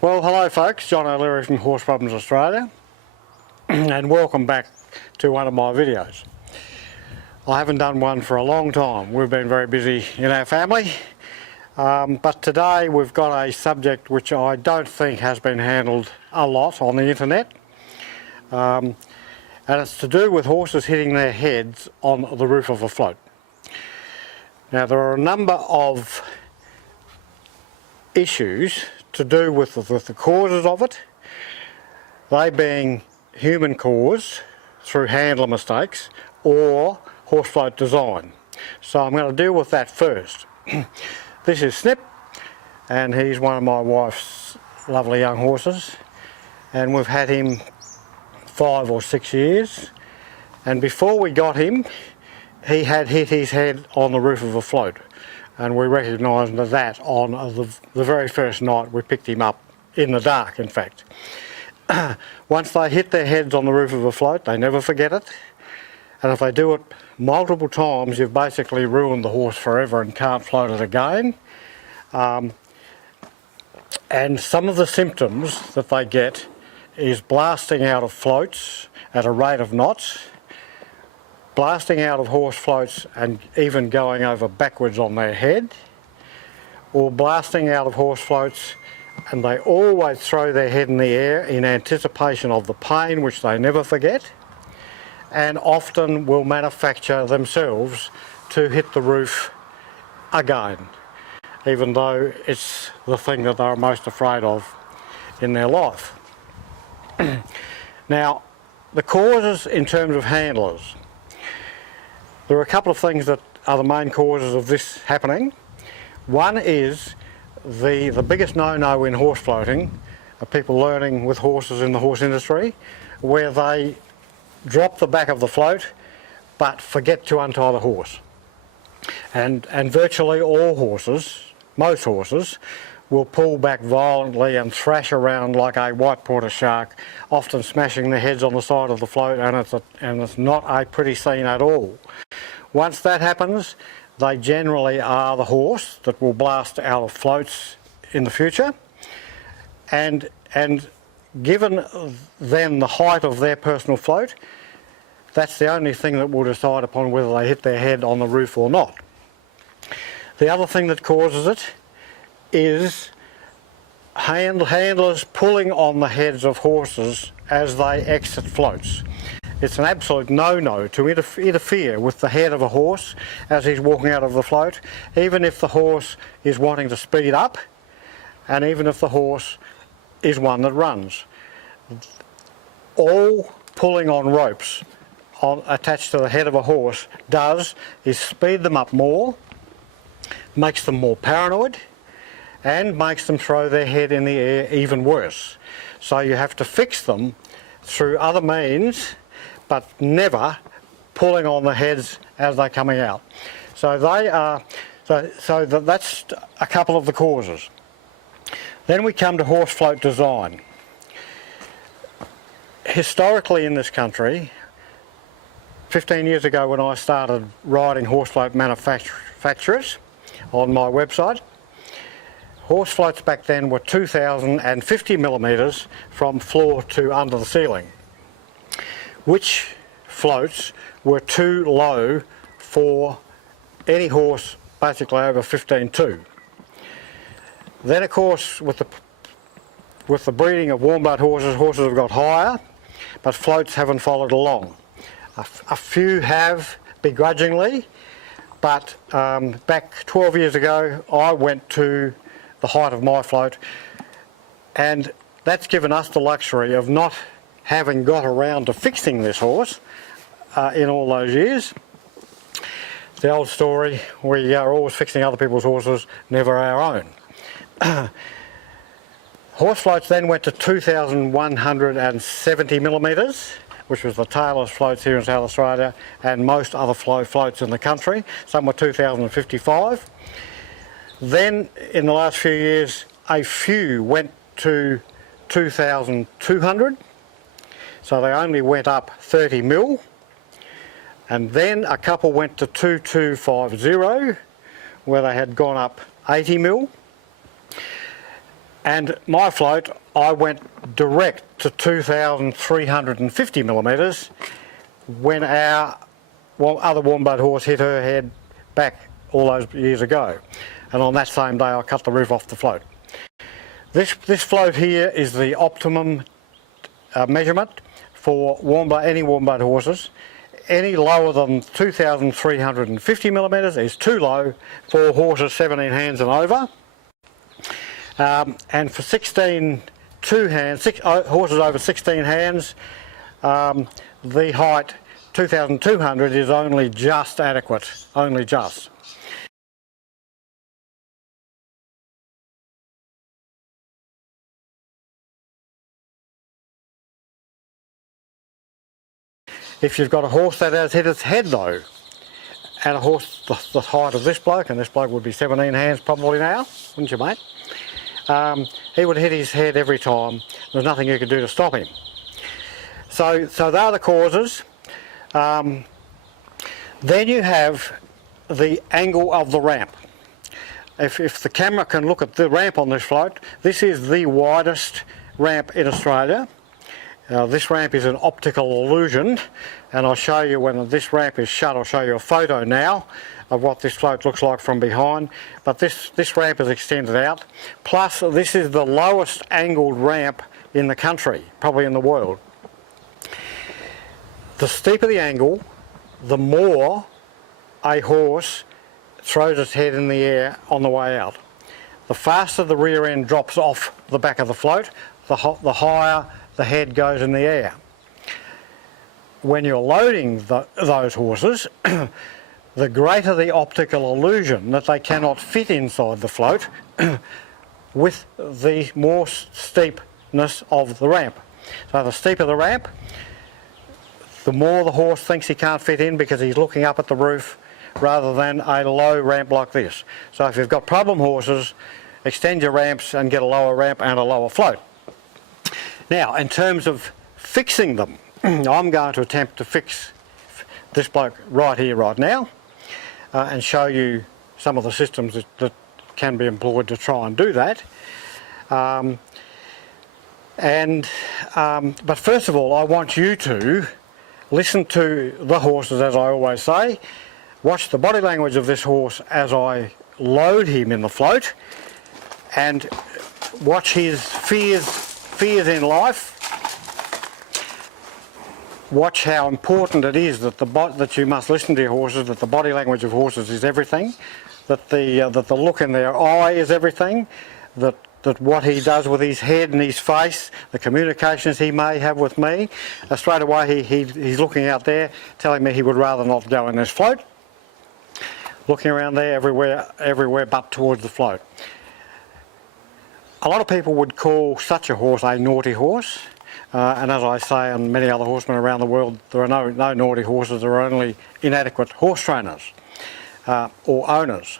Well, hello folks, John O'Leary from Horse Problems Australia and welcome back to one of my videos. I haven't done one for a long time. We've been very busy in our family, but today we've got a subject which I don't think has been handled a lot on the internet, and it's to do with horses hitting their heads on the roof of a float. Now, there are a number of issues to do with the causes of it, they being human caused through handler mistakes or horse float design. So I'm going to deal with that first. This is Snip, and he's one of my wife's lovely young horses, and we've had him 5 or 6 years, and before we got him he had hit his head on the roof of a float. And we recognised that on the very first night we picked him up, in the dark in fact. Once they hit their heads on the roof of a float, they never forget it. And if they do it multiple times, you've basically ruined the horse forever and can't float it again. And some of the symptoms that they get is blasting out of floats at a rate of knots, blasting out of horse floats and even going over backwards on their head, or blasting out of horse floats and they always throw their head in the air in anticipation of the pain, which they never forget, and often will manufacture themselves to hit the roof again, even though it's the thing that they're most afraid of in their life. Now, the causes in terms of handlers. There are a couple of things that are the main causes of this happening. One is the biggest no-no in horse floating are people learning with horses in the horse industry, where they drop the back of the float but forget to untie the horse. And virtually all horses, most horses, will pull back violently and thrash around like a white porter shark, often smashing their heads on the side of the float, and it's not a pretty scene at all. Once that happens, they generally are the horse that will blast out of floats in the future, and given then the height of their personal float, that's the only thing that will decide upon whether they hit their head on the roof or not. The other thing that causes it is handlers pulling on the heads of horses as they exit floats. It's an absolute no-no to interfere with the head of a horse as he's walking out of the float, even if the horse is wanting to speed up and even if the horse is one that runs. All pulling on ropes attached to the head of a horse does is speed them up more, makes them more paranoid, and makes them throw their head in the air even worse. So you have to fix them through other means, but never pulling on the heads as they're coming out. So they are, that's a couple of the causes. Then we come to horse float design. Historically in this country, 15 years ago when I started riding horse float manufacturers on my website, horse floats back then were 2,050 millimetres from floor to under the ceiling, which floats were too low for any horse basically over 15.2. Then of course with the breeding of warm blood horses have got higher, but floats haven't followed along. A few have begrudgingly, but back 12 years ago I went to the height of my float, and that's given us the luxury of not having got around to fixing this horse in all those years. The old story, we are always fixing other people's horses, never our own. Horse floats then went to 2,170 millimetres, which was the tailless floats here in South Australia and most other floats in the country. Some were 2,055. Then in the last few years a few went to 2,200, so they only went up 30 mil, and then a couple went to 2,250 where they had gone up 80 mil, And my float, I went direct to 2,350 millimetres when our other Wombat horse hit her head back all those years ago. And on that same day I cut the roof off the float. This float here is the optimum measurement for any Wombat horses. Any lower than 2,350 millimetres is too low for horses 17 hands and over. And for 16 horses over 16 hands, the height 2,200 is only just adequate, only just. If you've got a horse that has hit its head though, and a horse the height of this bloke, and this bloke would be 17 hands probably now, wouldn't you, mate? He would hit his head every time. There's nothing you could do to stop him. So they are the causes. Then you have the angle of the ramp. If the camera can look at the ramp on this float, this is the widest ramp in Australia. This ramp is an optical illusion, and I'll show you when this ramp is shut. I'll show you a photo now of what this float looks like from behind, but this ramp is extended out. Plus this is the lowest angled ramp in the country, probably in the world. The steeper the angle, the more a horse throws its head in the air on the way out. The faster the rear end drops off the back of the float, the higher the head goes in the air. When you're loading those horses, the greater the optical illusion that they cannot fit inside the float with the more steepness of the ramp. So the steeper the ramp, the more the horse thinks he can't fit in because he's looking up at the roof rather than a low ramp like this. So if you've got problem horses, extend your ramps and get a lower ramp and a lower float. Now, in terms of fixing them, I'm going to attempt to fix this bloke right here, right now, and show you some of the systems that can be employed to try and do that. But first of all, I want you to listen to the horses, as I always say. Watch the body language of this horse as I load him in the float, and watch his fears in life. Watch how important it is that you must listen to your horses, that the body language of horses is everything, that the look in their eye is everything, that what he does with his head and his face, the communications he may have with me. Straight away he's looking out there telling me he would rather not go in this float. Looking around there everywhere but towards the float. A lot of people would call such a horse a naughty horse, and as I say, and many other horsemen around the world, there are no naughty horses. There are only inadequate horse trainers, or owners,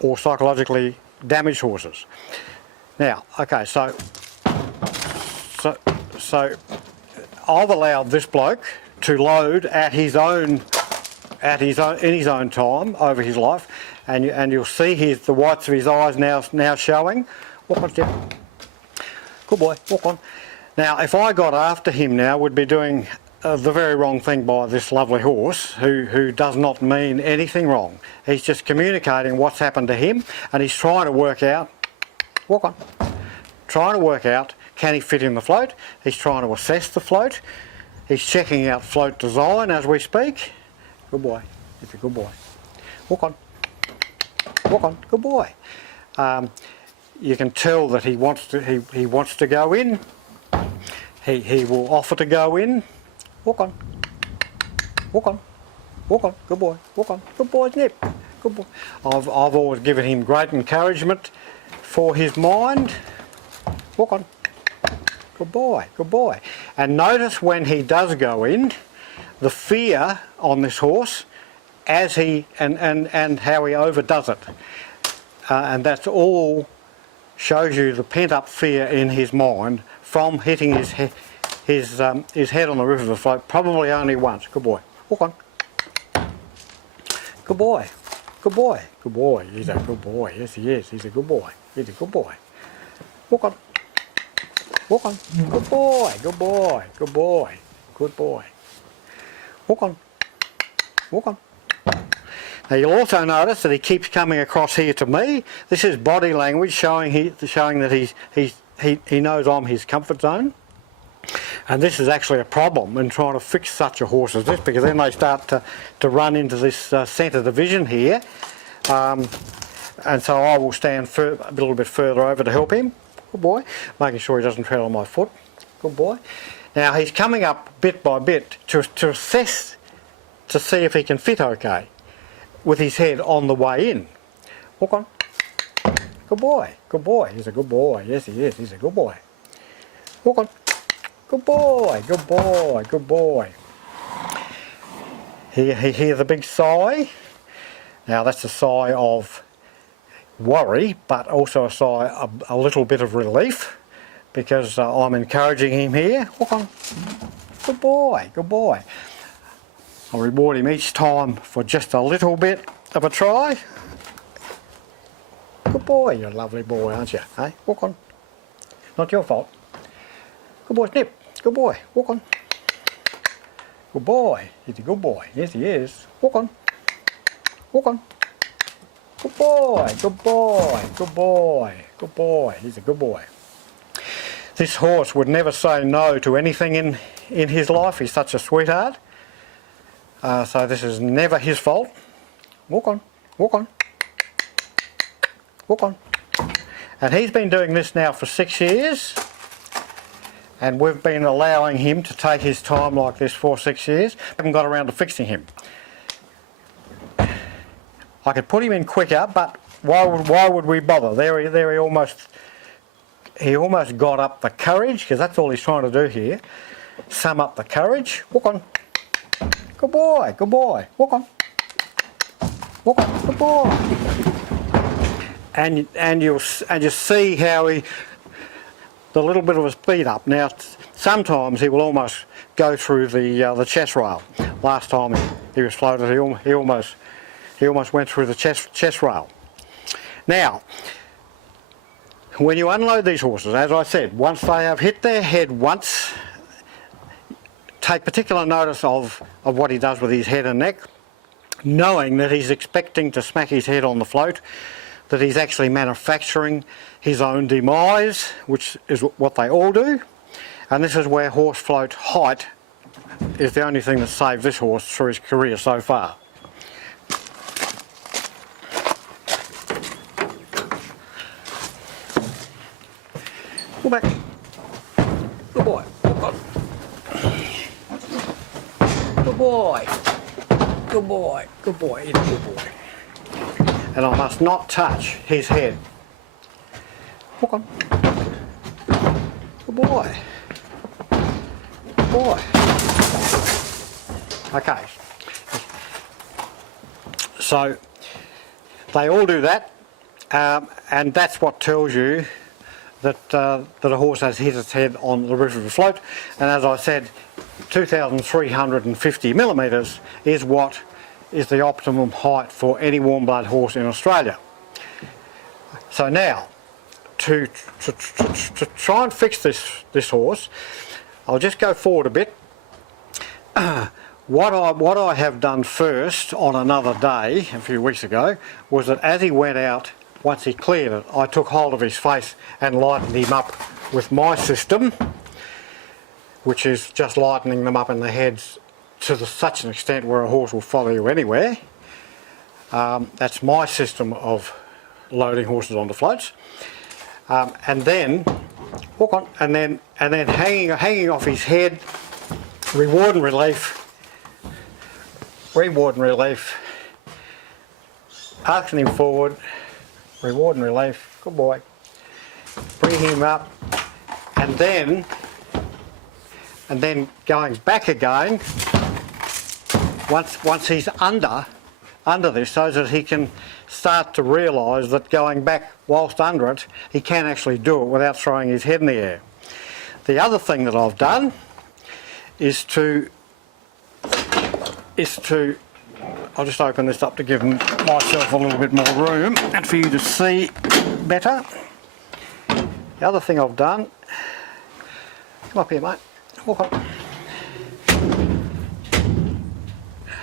or psychologically damaged horses. Now, okay, so I've allowed this bloke to load in his own time over his life, and you'll see the whites of his eyes now showing. Walk on, Step. Good boy, walk on. Now, if I got after him now, we'd be doing the very wrong thing by this lovely horse who does not mean anything wrong. He's just communicating what's happened to him, and he's trying to work out, walk on, trying to work out, can he fit in the float? He's trying to assess the float. He's checking out float design as we speak. Good boy, he's a good boy. Walk on, good boy. You can tell that he wants to go in. He will offer to go in. Walk on, good boy, walk on, good boy, Nip, good boy. I've always given him great encouragement for his mind. Walk on, good boy, good boy. And notice when he does go in, the fear on this horse, as and how he overdoes it, and that's all. Shows you the pent-up fear in his mind from hitting his head on the roof of the float, probably only once. Good boy. Walk on. Good boy. Good boy. Good boy. He's a good boy. Yes, he is. He's a good boy. He's a good boy. Walk on. Walk on. Good boy. Good boy. Good boy. Good boy. Walk on. Walk on. Now you'll also notice that he keeps coming across here to me. This is body language showing that he knows I'm his comfort zone. And this is actually a problem in trying to fix such a horse as this, because then they start to run into this centre division here. And so I will stand a little bit further over to help him. Good boy. Making sure he doesn't tread on my foot. Good boy. Now he's coming up bit by bit to assess, to see if he can fit okay with his head on the way in. Walk on. Good boy. Good boy. He's a good boy. Yes, he is. He's a good boy. Walk on. Good boy. Good boy. Good boy. He hears a big sigh. Now that's a sigh of worry, but also a sigh, a little bit of relief, because I'm encouraging him here. Walk on. Good boy. Good boy. I'll reward him each time for just a little bit of a try. Good boy. You're a lovely boy, aren't you? Hey, walk on. Not your fault. Good boy, Snip. Good boy. Walk on. Good boy. He's a good boy. Yes, he is. Walk on. Walk on. Good boy. Good boy. Good boy. Good boy. He's a good boy. This horse would never say no to anything in his life. He's such a sweetheart. So this is never his fault. Walk on. Walk on. Walk on. And he's been doing this now for 6 years. And we've been allowing him to take his time like this for 6 years. Haven't got around to fixing him. I could put him in quicker, but why would we bother? There he almost got up the courage, because that's all he's trying to do here. Sum up the courage. Walk on. Good boy. Good boy. Walk on. Walk on. Good boy. And you'll see how the little bit of a speed up. Now, sometimes he will almost go through the chest rail. Last time he was floated, he almost went through the chest rail. Now, when you unload these horses, as I said, once they have hit their head once, take particular notice of what he does with his head and neck, knowing that he's expecting to smack his head on the float, that he's actually manufacturing his own demise, which is what they all do. And this is where horse float height is the only thing that saved this horse through his career so far. Go back. Good boy. Good boy. Good boy. Good boy. He's a good boy. And I must not touch his head. Walk on. Good boy. Good boy. Okay. So they all do that, and that's what tells you that a horse has hit its head on the roof of the float. And as I said, 2,350 millimetres is what is the optimum height for any warm blood horse in Australia. So now, to try and fix this horse, I'll just go forward a bit. What I have done first on another day, a few weeks ago, was that as he went out, once he cleared it, I took hold of his face and lightened him up with my system, which is just lightening them up in the heads to such an extent where a horse will follow you anywhere. That's my system of loading horses onto floats. And then walk on, and then hanging off his head, reward and relief, arcing him forward, reward and relief, good boy, bring him up, and then going back again once he's under this, so that he can start to realise that going back whilst under it, he can actually do it without throwing his head in the air. The other thing that I've done is to I'll just open this up to give myself a little bit more room and for you to see better. The other thing I've done, come up here mate, walk on.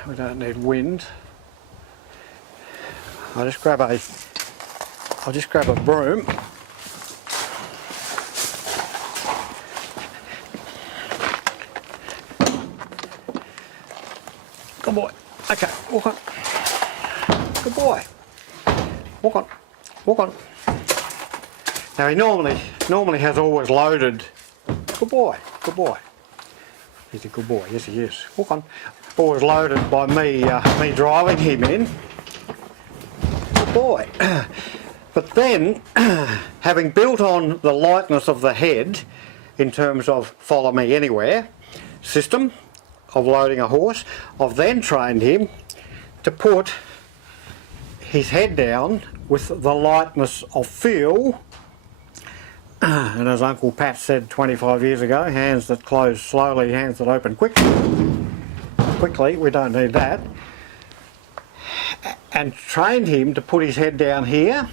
We don't need wind. I'll just grab a broom. Good boy. Okay, walk on. Good boy. Walk on. Walk on. Now he normally has always loaded. Good boy. Good boy. He's a good boy. Yes, he is. Walk on. Always loaded by me driving him in. Good boy. But then, having built on the lightness of the head in terms of follow me anywhere system of loading a horse, I've then trained him to put his head down with the lightness of feel, and as Uncle Pat said 25 years ago, hands that close slowly, hands that open quickly, we don't need that, and trained him to put his head down here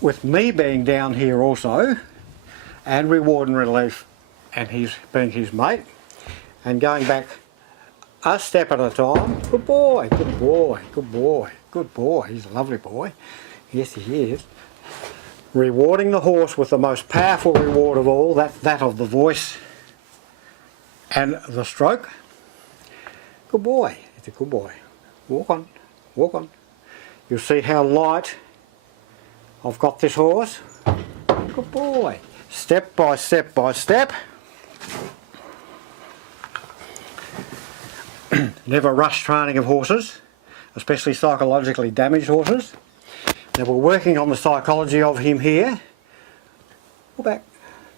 with me being down here also, and reward and relief and he's being his mate, and going back a step at a time. Good boy, good boy, good boy, good boy. He's a lovely boy. Yes, he is. Rewarding the horse with the most powerful reward of all, that of the voice and the stroke. Good boy. He's a good boy. Walk on, walk on. You'll see how light I've got this horse. Good boy. Step by step by step. Never rush training of horses, especially psychologically damaged horses. Now we're working on the psychology of him here. Walk back.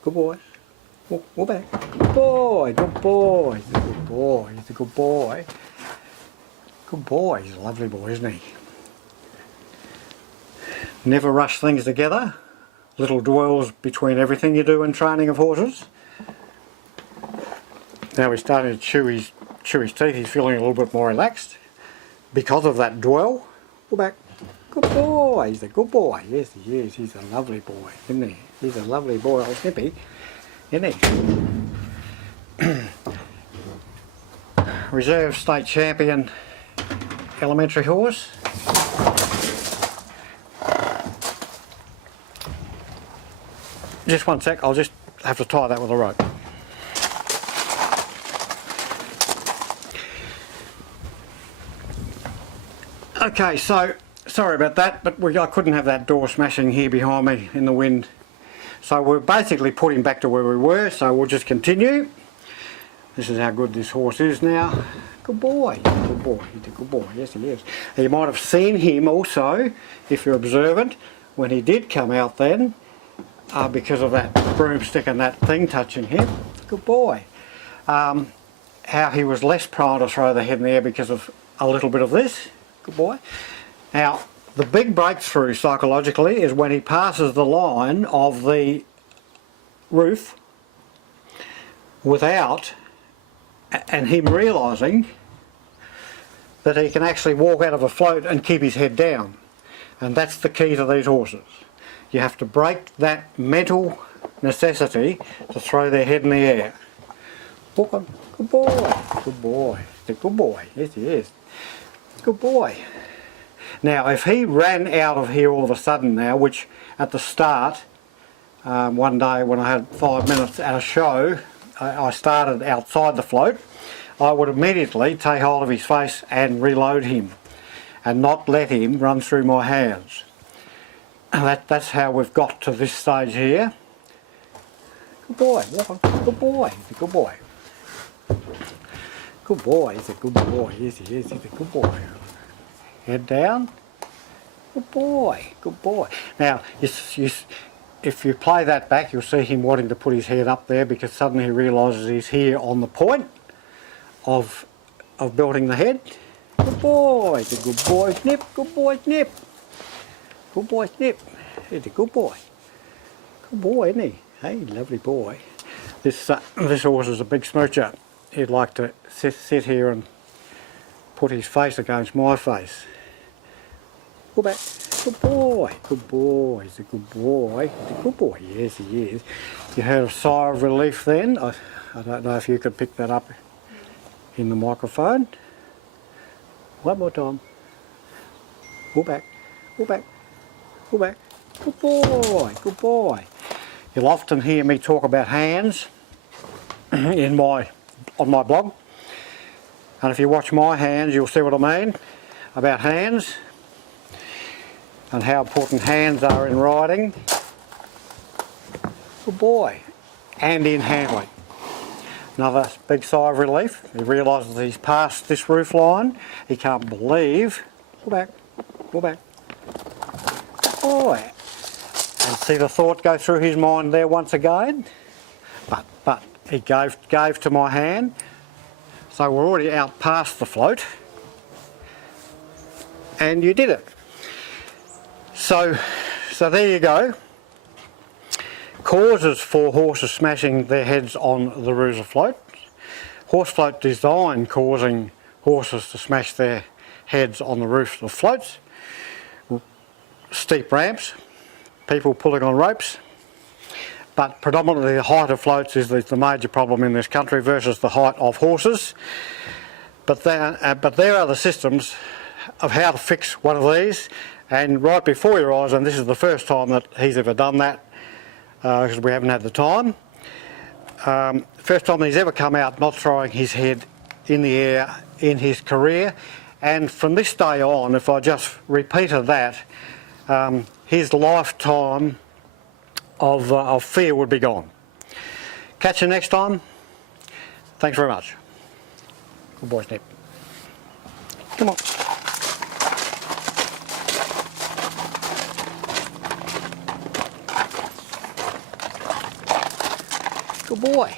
Good boy. Walk back. Good boy. Good boy. He's a good boy. He's a good boy. Good boy. He's a lovely boy, isn't he? Never rush things together. Little dwells between everything you do in training of horses. Now he's starting to chew his teeth. He's feeling a little bit more relaxed because of that dwell. Go back. Good boy. He's a good boy. Yes, he is. He's a lovely boy, isn't he? He's a lovely boy, old Snippy, isn't he? Reserve state champion elementary horse. Just one sec, I'll just have to tie that with a rope. Okay, so sorry about that, but I couldn't have that door smashing here behind me in the wind. So we're basically putting back to where we were, so we'll just continue. This is how good this horse is now. Good boy, good boy, he's a good boy, yes he is. You might have seen him also, if you're observant, when he did come out then, because of that broomstick and that thing touching him. Good boy. How he was less prone to throw the head in the air because of a little bit of this. Good boy. Now, the big breakthrough psychologically is when he passes the line of the roof without, and him realising that he can actually walk out of a float and keep his head down. And that's the key to these horses. You have to break that mental necessity to throw their head in the air. Walk on. Good boy. Good boy. He's a good boy. Yes, he is. Good boy. Now, if he ran out of here all of a sudden now, which at the start, one day when I had 5 minutes at a show, I started outside the float, I would immediately take hold of his face and reload him and not let him run through my hands. That's how we've got to this stage here. Good boy, walk on. Good boy, he's a good boy. Good boy, he's a good boy. Yes, he is, he's a good boy. Head down. Good boy, good boy. Now, if you play that back, you'll see him wanting to put his head up there because suddenly he realises he's here on the point of building the head. Good boy, he's a good boy, Snip. Good boy, Snip. Good boy, Snip. He's a good boy. Good boy, isn't he? Hey, lovely boy. This horse is a big smoocher. He'd like to sit here and put his face against my face. Go back. Good boy. Good boy. He's a good boy. He's a good boy. Yes, he is. You heard a sigh of relief then. I don't know if you could pick that up in the microphone. One more time. Go back. Go back. Go back. Good boy. Good boy. You'll often hear me talk about hands on my blog. And if you watch my hands, you'll see what I mean about hands and how important hands are in riding. Good boy. And in handling. Another big sigh of relief. He realises he's passed this roof line. He can't believe. Go back. Go back. Good boy. And see the thought go through his mind there once again. But he gave to my hand. So we're already out past the float. And you did it. So there you go. Causes for horses smashing their heads on the Rusa float. Horse float design causing horses to smash their heads on the roofs of floats. Steep ramps, people pulling on ropes. But predominantly the height of floats is the major problem in this country versus the height of horses. But there are the systems of how to fix one of these, and right before your eyes, and this is the first time that he's ever done that, because we haven't had the time. First time he's ever come out not throwing his head in the air in his career, and from this day on, if I just repeated that, his lifetime of fear would be gone. Catch you next time. Thanks very much. Good boy, Snip. Come on. Good boy.